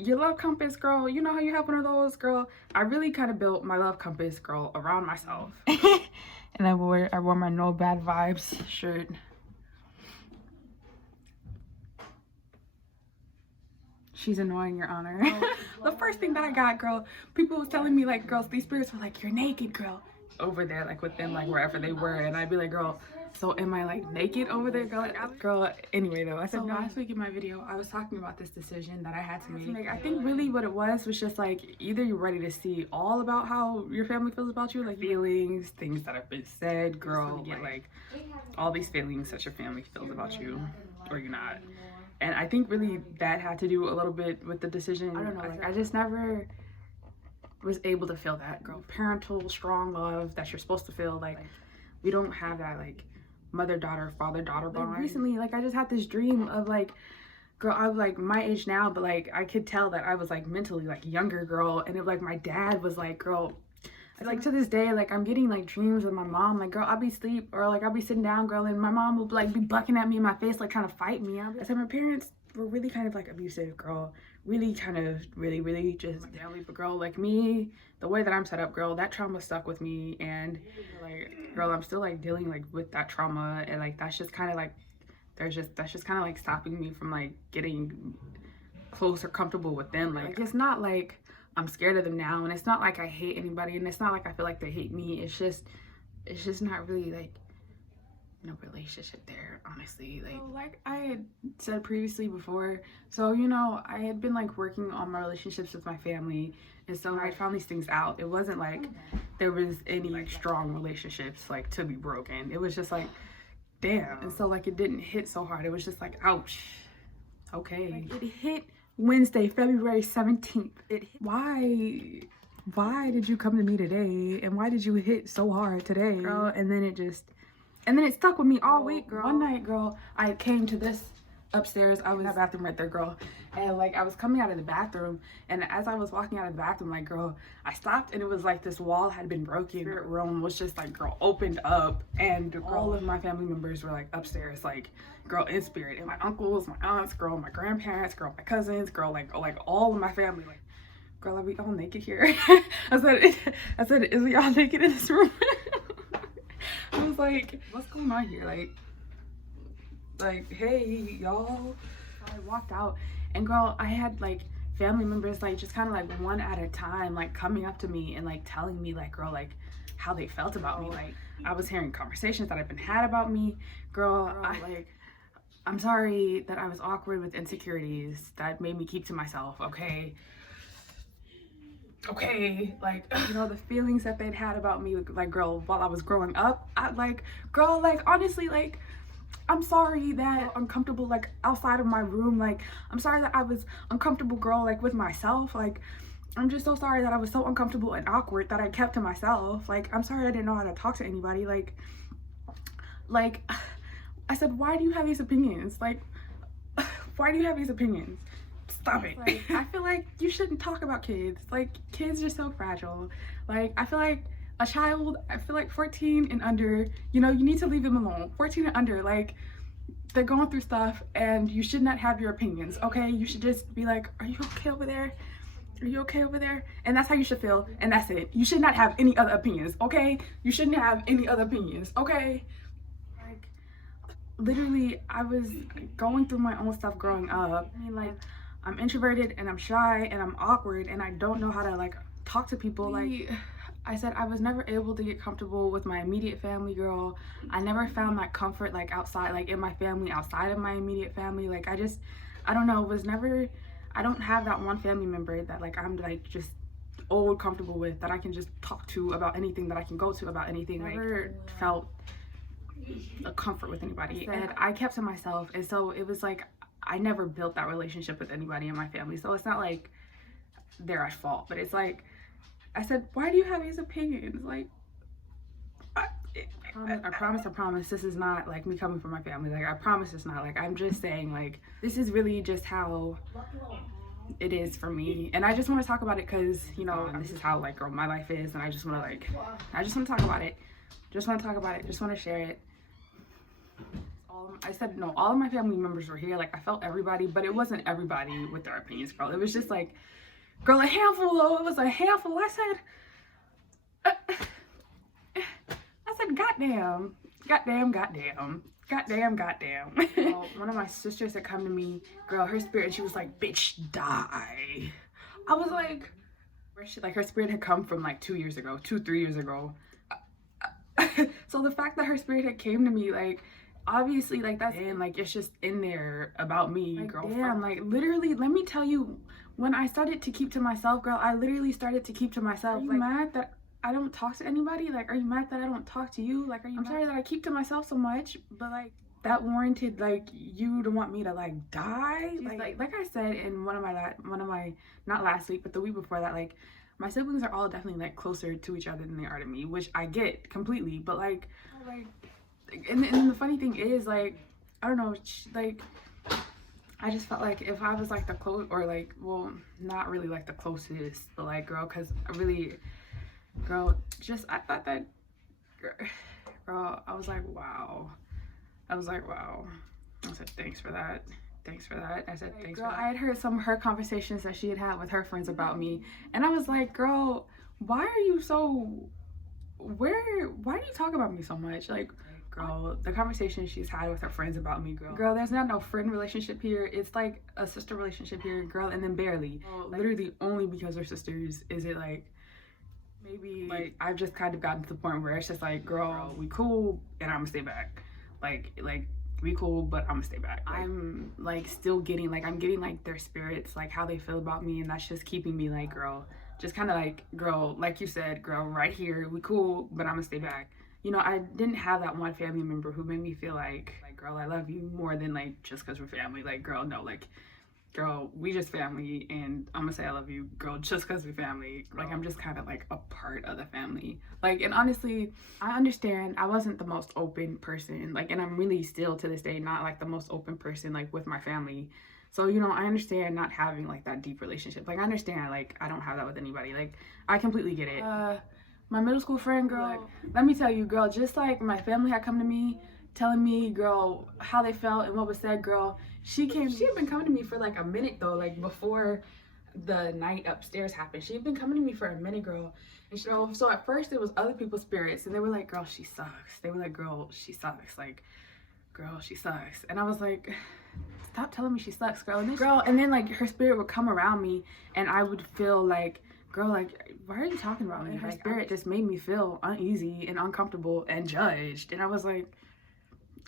your love compass, girl, you know how you have one of those, girl? I really kind of built my love compass, girl, around myself. And I wore my no bad vibes shirt. She's annoying, Your Honor. The first thing that I got, girl, people was telling me, like, girls, these spirits were like, you're naked, girl. Over there, like, with them, like, wherever they were. And I'd be like, girl, so am I, like, naked over there, girl? Girl, anyway, though. I said, last week in my video, I was talking about this decision that I had to make. I think really what it was just, like, either you're ready to see all about how your family feels about you, like, feelings, things that have been said, girl, get, like, all these feelings that your family feels about you, or you're not. And I think really that had to do a little bit with the decision. I don't know, like, I just never was able to feel that, girl. Parental, strong love that you're supposed to feel. Like, we don't have that, like, mother-daughter, father-daughter bond. Like, recently, like, I just had this dream of, like, girl, I was, like, my age now, but, like, I could tell that I was, like, mentally, like, younger, girl. And it, like, my dad was, like, girl, like, to this day, like, I'm getting, like, dreams with my mom. Like, girl, I'll be asleep, or, like, I'll be sitting down, girl, and my mom will, like, be bucking at me in my face, like, trying to fight me. I said my parents were really kind of, like, abusive, girl. Really kind of, really just daily. But, girl, like, me, the way that I'm set up, girl, that trauma stuck with me. And, like, girl, I'm still, like, dealing, like, with that trauma. And, like, that's just kind of, like, that's just kind of, like, stopping me from, like, getting close or comfortable with them. Like, it's not, like, I'm scared of them now, and it's not like I hate anybody, and it's not like I feel like they hate me. It's just not really, like, no relationship there, honestly. Like, so, like I had said previously before, so, you know, I had been, like, working on my relationships with my family, and so I found these things out. It wasn't like there was any, like, strong relationships, like, to be broken. It was just like, damn. And so, like, it didn't hit so hard. It was just like, ouch. Okay. Like, it hit Wednesday, February 17th. Why did you come to me today? And why did you hit so hard today, girl? And then it stuck with me all week, girl. One night, girl, I came to this upstairs. I was in that bathroom right there, girl. And, like, I was coming out of the bathroom, and as I was walking out of the bathroom, like, girl, I stopped, and it was like this wall had been broken. Spirit room was just, like, girl, opened up, and all of my family members were, like, upstairs, like, girl, in spirit. And my uncles, my aunts, girl, my grandparents, girl, my cousins, girl, like all of my family, like, girl, are we all naked here? I said, is we all naked in this room? I was like, what's going on here? Like, hey, y'all. I walked out, and girl, I had, like, family members, like, just kind of, like, one at a time, like, coming up to me and, like, telling me, like, girl, like, how they felt about me. Like, I was hearing conversations that had been had about me. Girl, I'm sorry that I was awkward with insecurities that made me keep to myself, okay? Like, you know, the feelings that they'd had about me, like, girl, while I was growing up, girl, like, honestly, like, I'm sorry that I'm uncomfortable, like, outside of my room. Like, I'm sorry that I was uncomfortable, girl, like, with myself. Like, I'm just so sorry that I was so uncomfortable and awkward that I kept to myself. Like, I'm sorry I didn't know how to talk to anybody. Like, I said, why do you have these opinions? Like, why do you have these opinions? Stop it. Like, I feel like you shouldn't talk about kids. Like, kids are so fragile. Like, I feel like a child, I feel like 14 and under, you know, you need to leave them alone. 14 and under, like, they're going through stuff, and you should not have your opinions, okay? You should just be like, are you okay over there? Are you okay over there? And that's how you should feel, and that's it. You should not have any other opinions, okay? You shouldn't have any other opinions, okay? Like, literally, I was going through my own stuff growing up. I mean, like, I'm introverted, and I'm shy, and I'm awkward, and I don't know how to, like, talk to people. Like, I said, I was never able to get comfortable with my immediate family, girl. I never found that comfort, like, outside, like, in my family, outside of my immediate family. Like, I don't know, I don't have that one family member that, like, I'm, like, just old comfortable with, that I can just talk to about anything, that I can go to about anything. I never felt a comfort with anybody, and I kept to myself, and so it was like, I never built that relationship with anybody in my family. So it's not like they're at fault, but it's like, I said, why do you have these opinions? Like, I promise this is not, like, me coming from my family. Like, I promise it's not. Like, I'm just saying, like, this is really just how it is for me. And I just want to talk about it because, you know, this is how, like, girl, my life is. And I just want to, talk about it. Just want to share it. I said no, all of my family members were here. Like I felt everybody, but it wasn't everybody with their opinions, girl. It was just like, girl, a handful though. It was a handful. I said, goddamn, goddamn, goddamn. Goddamn, goddamn. Well, one of my sisters had come to me, girl, her spirit, she was like, bitch, die. I was like, where she, like, her spirit had come from like 3 years ago. So the fact that her spirit had came to me, like, obviously, like, that's, and like, it's just in there about me, like, girl. Damn, like, literally, let me tell you, when I started to keep to myself, girl, I literally started to keep to myself. Are you mad that I don't talk to anybody? Like, are you mad that I don't talk to you? Like, I'm sorry that I keep to myself so much, but like, that warranted like you to want me to like die? Like I said in one of my not last week, but the week before that, like my siblings are all definitely like closer to each other than they are to me, which I get completely. But like, and the funny thing is, like, I don't know, like, I just felt like if I was like the close, or like, well, not really like the closest, but like, girl, because I really, girl, just, I thought that, girl, I was like, wow. I said, thanks for that. Thanks for that. I said, thanks, girl, for that. I had heard some of her conversations that she had had with her friends about me. And I was like, girl, why are you so, why do you talk about me so much? Like, girl, the conversation she's had with her friends about me, girl, there's not no friend relationship here. It's like a sister relationship here, girl, and then barely. Literally only because we're sisters is it like, maybe like I've just kind of gotten to the point where it's just like, girl, we cool and I'm gonna stay back. Like we cool, but I'm gonna stay back. Like, I'm like still getting like, I'm getting like their spirits, like how they feel about me, and that's just keeping me like, girl, just kind of like, girl, like you said, girl, right here, we cool, but I'm gonna stay back. You know, I didn't have that one family member who made me feel like, girl, I love you more than like just because we're family. Like, girl, no, like, girl, we just family, and I'm gonna say I love you, girl, just because we family. Like, I'm just kind of like a part of the family. Like, and honestly, I understand I wasn't the most open person, like, and I'm really still to this day not like the most open person like with my family. So, you know, I understand not having like that deep relationship. Like, I understand, like, I don't have that with anybody. Like, I completely get it. My middle school friend, girl, let me tell you, girl, just like my family had come to me telling me, girl, how they felt and what was said, girl, she had been coming to me for like a minute though, like before the night upstairs happened. She had been coming to me for a minute, girl. And she, girl, so at first it was other people's spirits, and they were like, girl, she sucks. They were like, girl, she sucks. Like, girl, she sucks. And I was like, stop telling me she sucks, girl. And then like her spirit would come around me, and I would feel like, girl, like, why are you talking about me? Her spirit just made me feel uneasy and uncomfortable and judged. And I was like,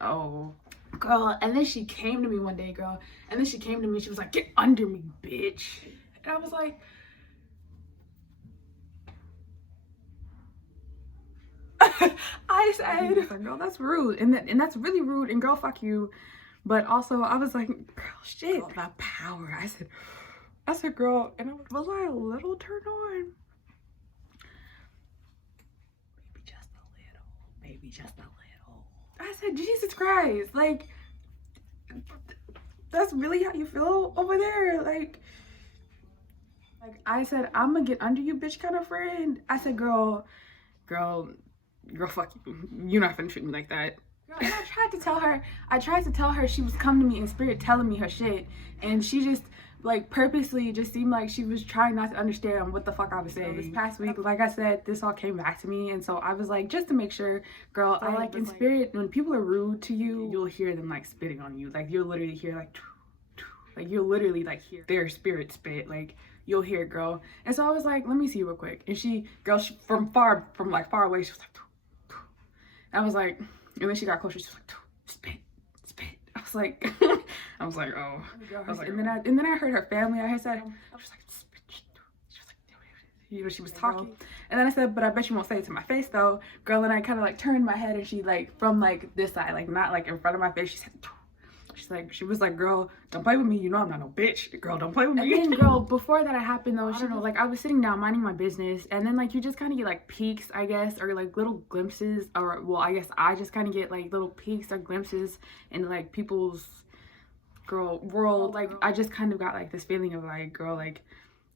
oh, girl. And then she came to me one day, girl. And then she came to me, she was like, get under me, bitch. And I was like, I said, girl, that's rude. And that's really rude. And girl, fuck you. But also, I was like, girl, shit, girl, the power. I said, girl, and was I a little turned on? Maybe just a little. I said, Jesus Christ, like, that's really how you feel over there? Like I said, I'm gonna get under you, bitch, kind of friend. I said, girl, fuck you. You're not finna treat me like that. Girl, and I tried to tell her she was coming to me in spirit telling me her shit, and she just like purposely just seemed like she was trying not to understand what the fuck I was saying. This past week, like I said, this all came back to me, and so I was like, just to make sure, girl, I like in spirit, when people are rude to you, you'll hear them like spitting on you. Like, you'll literally hear like you'll literally like hear their spirit spit. Like, you'll hear it, girl. And so I was like, let me see real quick. And she from far away, she was like, I was like, and then she got closer, she was like, spit. I was like, oh. I was like, and then I heard her family. I said, I was like, you know, she was talking, and then I said, but I bet you won't say it to my face though, girl. And I kind of like turned my head, and she like from like this side, like not like in front of my face, she said, she was like, girl, don't play with me. You know I'm not no bitch. Girl, don't play with me. And then, girl, before that happened though, I don't know, like I was sitting down minding my business, and then like you just kind of get like peeks, I guess, or like little glimpses, or well, I guess I just kind of get like little peeks or glimpses into like people's world. Like I just kind of got like this feeling of like, girl, like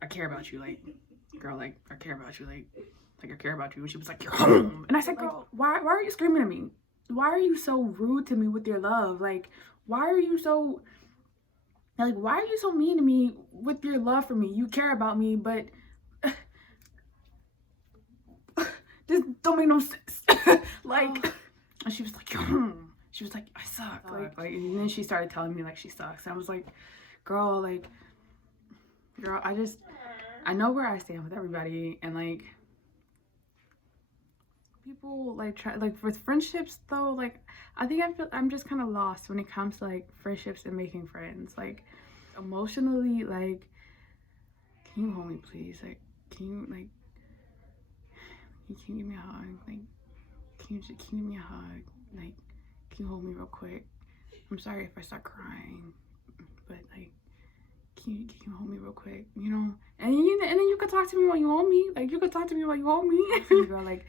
I care about you, like, girl, like I care about you, like I care about you. And she was like, you're home. And I said, girl, why are you screaming at me? why are you so rude to me with your love? Like, why are you so, like, why are you so mean to me with your love for me? You care about me, but this don't make no sense. Like, and she was like, she was like, I suck. Like, and then she started telling me like she sucks. And I was like, girl, I know where I stand with everybody, and like, people like try, like, with friendships though, like, I think I'm just kind of lost when it comes to like friendships and making friends. Like, emotionally, like, can you hold me please? Like, can you give me a hug? Like, can you give me a hug? Like, can you hold me real quick? I'm sorry if I start crying, but like, can you hold me real quick? You know, and then you could talk to me while you hold me. Like, you could talk to me while you hold me. Girl, like,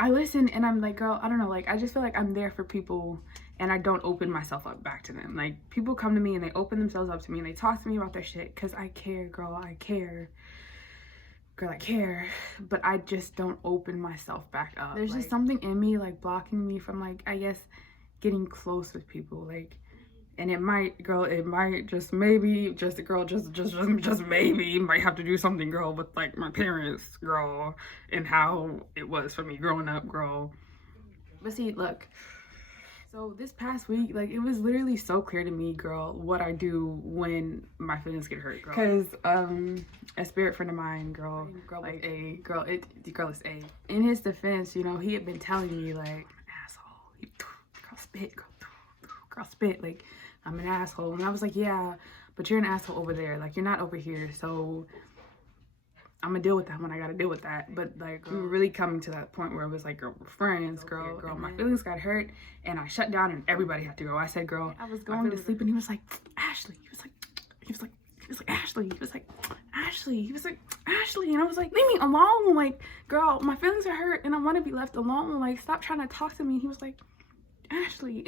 I listen and I'm like, girl, I don't know, like, I just feel like I'm there for people and I don't open myself up back to them. Like, people come to me and they open themselves up to me and they talk to me about their shit because I care, girl, I care. Girl, I care, but I just don't open myself back up. There's like, just something in me, like, blocking me from, like, I guess, getting close with people. Like, and it might, girl, it might just maybe, just maybe, might have to do something, girl, with like my parents, girl, and how it was for me growing up, girl. But see, look, so this past week, like, it was literally so clear to me, girl, what I do when my feelings get hurt, girl. Because a spirit friend of mine, girl, like, girl is A. In his defense, you know, he had been telling me, like, asshole, girl spit, like, I'm an asshole. And I was like, yeah, but you're an asshole over there. Like, you're not over here. So I'm gonna deal with that when I gotta deal with that. But like, we were really coming to that point where it was like, girl, we're friends, girl. My feelings got hurt and I shut down and everybody had to go. I said, girl, I was going to sleep, and he was like, Ashley. He was like, Ashley. He was like, Ashley. He was like, Ashley. And I was like, leave me alone. Like, girl, my feelings are hurt and I want to be left alone. Like, stop trying to talk to me. And he was like, Ashley.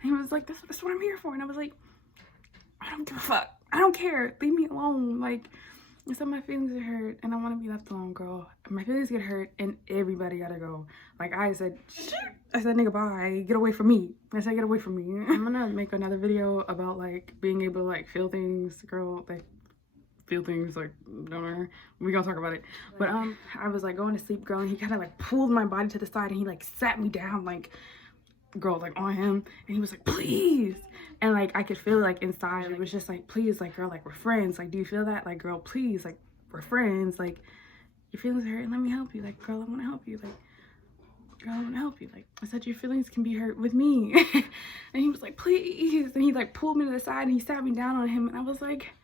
He was like, that's what I'm here for. And I was like, I don't give a fuck. I don't care. Leave me alone. Like, I said, my feelings are hurt and I want to be left alone, girl. My feelings get hurt and everybody gotta go. Like, I said, nigga, bye. Get away from me. I said, get away from me. I'm gonna make another video about like being able to like feel things, girl. Like, feel things, like, don't know. We gonna talk about it. But I was like going to sleep, girl, and he kind of like pulled my body to the side and he like sat me down, like, girl, like, on him, and he was like, please. And like, I could feel like inside, it was just like, please, like, girl, like, we're friends. Like, do you feel that? Like, girl, please, like, we're friends. Like, your feelings are hurt and let me help you. Like, girl, I want to help you. Like, girl, I want to help you. Like, I said, your feelings can be hurt with me. And he was like, please. And he like pulled me to the side and he sat me down on him, and I was like,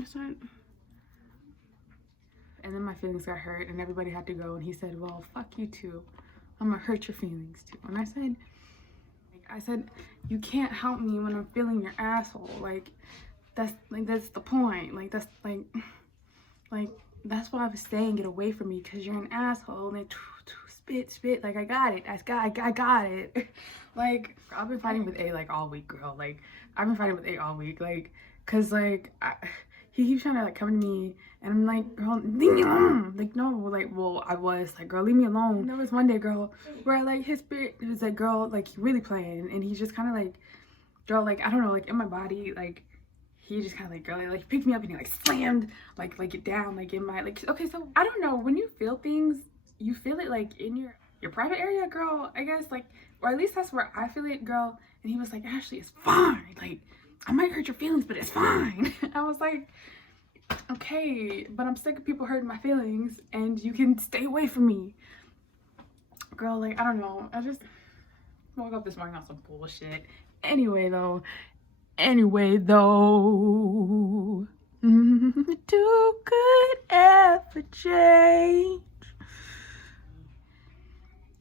I said, and then my feelings got hurt and everybody had to go, and he said, well, fuck you too. I'm gonna hurt your feelings too. And I said, you can't help me when I'm feeling your asshole. Like, that's the point. Like, that's that's why I was saying, get away from me, because you're an asshole. And then spit. Like, I got it. I got it. Like, I've been fighting with A like all week, girl. Like, I've been fighting with A all week. Like, cause like he keeps trying to like come to me, and I'm like, girl, leave me alone. Like, no, like, well, I was like, girl, leave me alone. And there was one day, girl, where like his spirit, it was like, girl, like, he really playing, and he's just kind of like, girl, like, I don't know, like, in my body, like, he just kind of like, girl, like, he picked me up and he like slammed like it down, like, in my, like, okay, so I don't know, when you feel things, you feel it like in your private area, girl, I guess, like, or at least that's where I feel it, girl. And he was like, Ashley, it's fine. Like, I might hurt your feelings, but it's fine. I was like, okay, but I'm sick of people hurting my feelings, and you can stay away from me. Girl, like, I don't know. I just woke up this morning on some bullshit. Anyway, though. Too good ever change.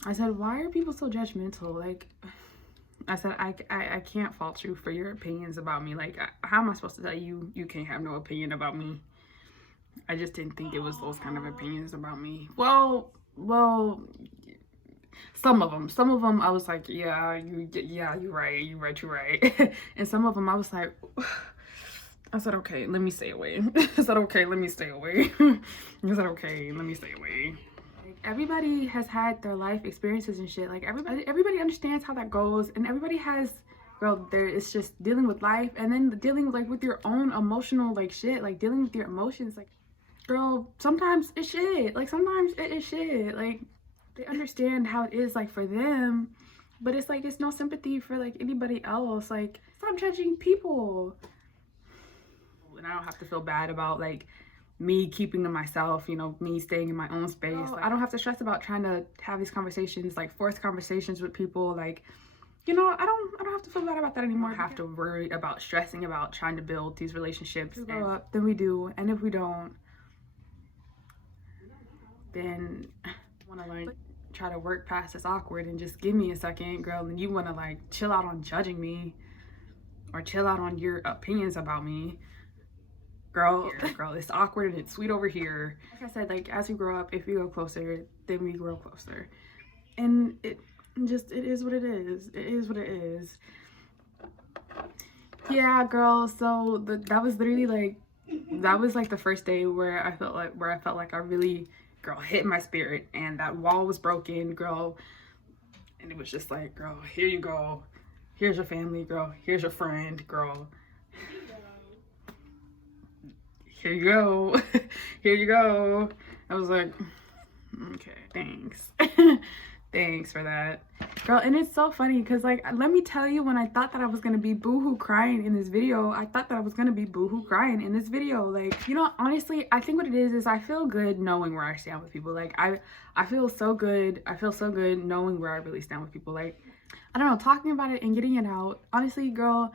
I said, why are people so judgmental? Like, I said, I can't fault you for your opinions about me. Like, how am I supposed to tell you you can't have no opinion about me? I just didn't think it was those kind of opinions about me. Well, some of them I was like, yeah, you're right. And some of them I was like, I said, okay, let me stay away. I said, okay, let me stay away. I said, okay, let me stay away. everybody has had their life experiences and shit. Like everybody understands how that goes, and everybody has, girl, there it's just dealing with life, and then dealing like with your own emotional like shit, like dealing with your emotions. Like, girl, sometimes it's shit. Like sometimes it is shit. Like they understand how it is like for them, but it's like it's no sympathy for like anybody else. Like, stop judging people. And I don't have to feel bad about like me keeping to myself, you know, me staying in my own space. Like, I don't have to stress about trying to have these conversations, like forced conversations with people. Like, you know, I don't have to feel bad about that anymore. I have to worry about stressing about trying to build these relationships. If we grow up, then we do, and if we don't, then I want to like try to work past this awkward and just give me a second, girl. And you want to like chill out on judging me or chill out on your opinions about me. Girl, it's awkward and it's sweet over here. Like I said, like as we grow up, if we go closer, then we grow closer. And it is what it is. It is what it is. Yeah, girl, so that was literally like, that was like the first day where I felt like I really, girl, hit my spirit, and that wall was broken, girl. And it was just like, girl, here you go. Here's your family, girl. Here's your friend, girl. Here you go. Here you go. I was like, okay, thanks. Thanks for that, girl. And it's so funny because like, let me tell you, when I thought that I was gonna be boohoo crying in this video, I thought that I was gonna be boohoo crying in this video. Like, you know, honestly, I think what it is I feel good knowing where I stand with people. Like I feel so good. I feel so good knowing where I really stand with people. Like, I don't know, talking about it and getting it out, honestly, girl,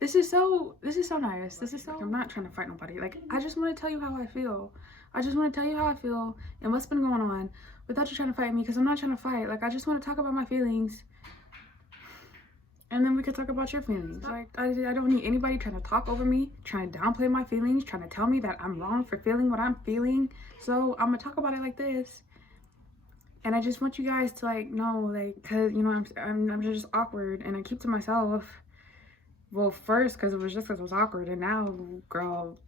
this is so nice. This is so, I'm not trying to fight nobody. Like, I just want to tell you how I feel. I just want to tell you how I feel and what's been going on without you trying to fight me, because I'm not trying to fight. Like, I just want to talk about my feelings, and then we could talk about your feelings. Like, I don't need anybody trying to talk over me, trying to downplay my feelings, trying to tell me that I'm wrong for feeling what I'm feeling. So I'm gonna talk about it like this, and I just want you guys to like know, like, cause you know I'm just awkward, and I keep to myself. Well, first because it was awkward, and now, girl,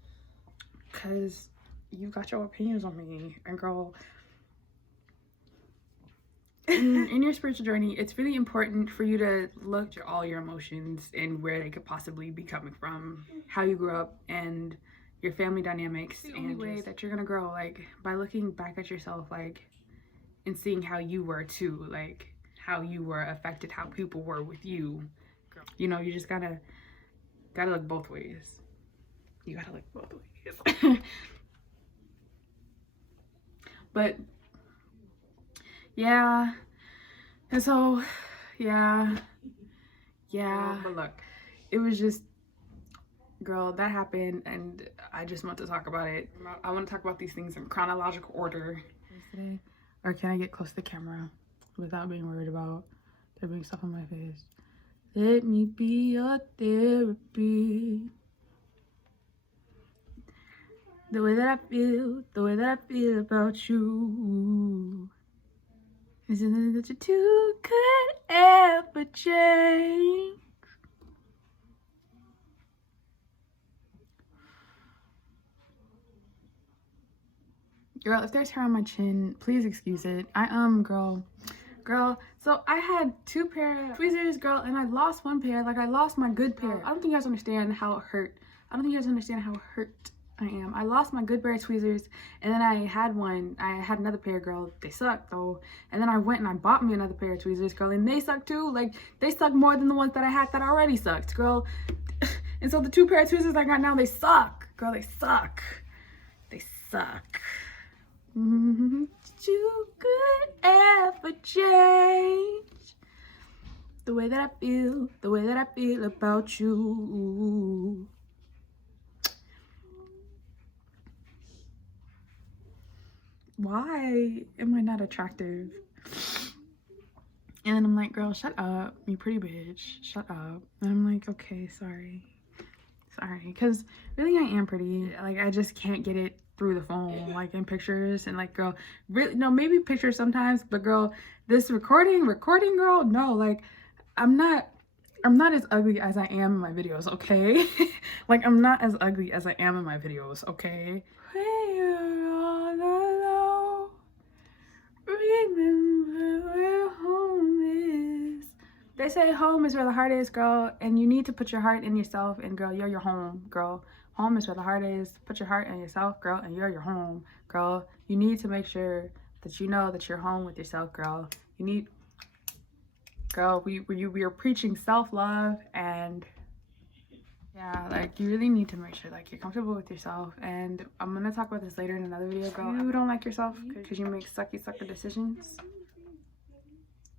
because you got your opinions on me. And girl, in your spiritual journey, it's really important for you to look at all your emotions and where they could possibly be coming from, how you grew up, and your family dynamics. The only way that you're gonna grow, like, by looking back at yourself, like, and seeing how you were too, like how you were affected, how people were with you. You know, you just gotta look both ways. You gotta look both ways. But yeah, and so yeah, but look, it was just, girl, that happened, and I just want to talk about it. I want to talk about these things in chronological order today. Or can I get close to the camera without being worried about there being stuff on my face? Let me be your therapy. The way that I feel about you isn't nothing that you two could ever change. Girl, if there's hair on my chin, please excuse it. Girl, so I had 2 pair of tweezers, girl, and I lost 1 pair. Like, I lost my good pair. I don't think you guys understand how it hurt. I don't think you guys understand how hurt I am. I lost my good pair of tweezers, and then I had another pair, girl. They sucked, though. And then I went and I bought me another pair of tweezers, girl, and they sucked, too. Like, they sucked more than the ones that I had that already sucked, girl. And so the 2 pair of tweezers I got now, they suck. Girl, they suck. They suck. You could ever change the way that I feel about you. Why am I not attractive? And then I'm like, girl, shut up, you pretty bitch, shut up. And I'm like, okay, sorry, because really I am pretty. Like, I just can't get it through the phone, like in pictures, and like, girl, really, no, maybe pictures sometimes, but girl, this recording, girl, no, like, I'm not, I'm not as ugly as I am in my videos, okay? Like, I'm not as ugly as I am in my videos, okay? When you're all alone, remember where home is. They say home is where the heart is, girl, and you need to put your heart in yourself, and girl, you're your home, girl. Home is where the heart is. Put your heart in yourself, girl, and you're your home, girl. You need to make sure that you know that you're home with yourself, girl. You need... Girl, we are preaching self-love, and yeah, like, you really need to make sure like you're comfortable with yourself. And I'm gonna talk about this later in another video, girl. You don't like yourself because you make sucky sucker decisions.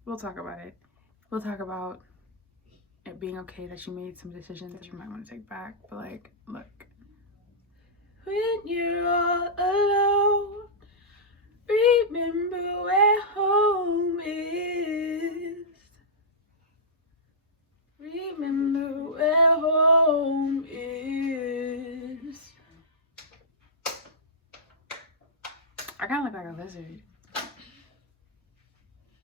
We'll talk about it. We'll talk about it being okay that you made some decisions that you might want to take back. But like, look, when you're all alone, remember where home is.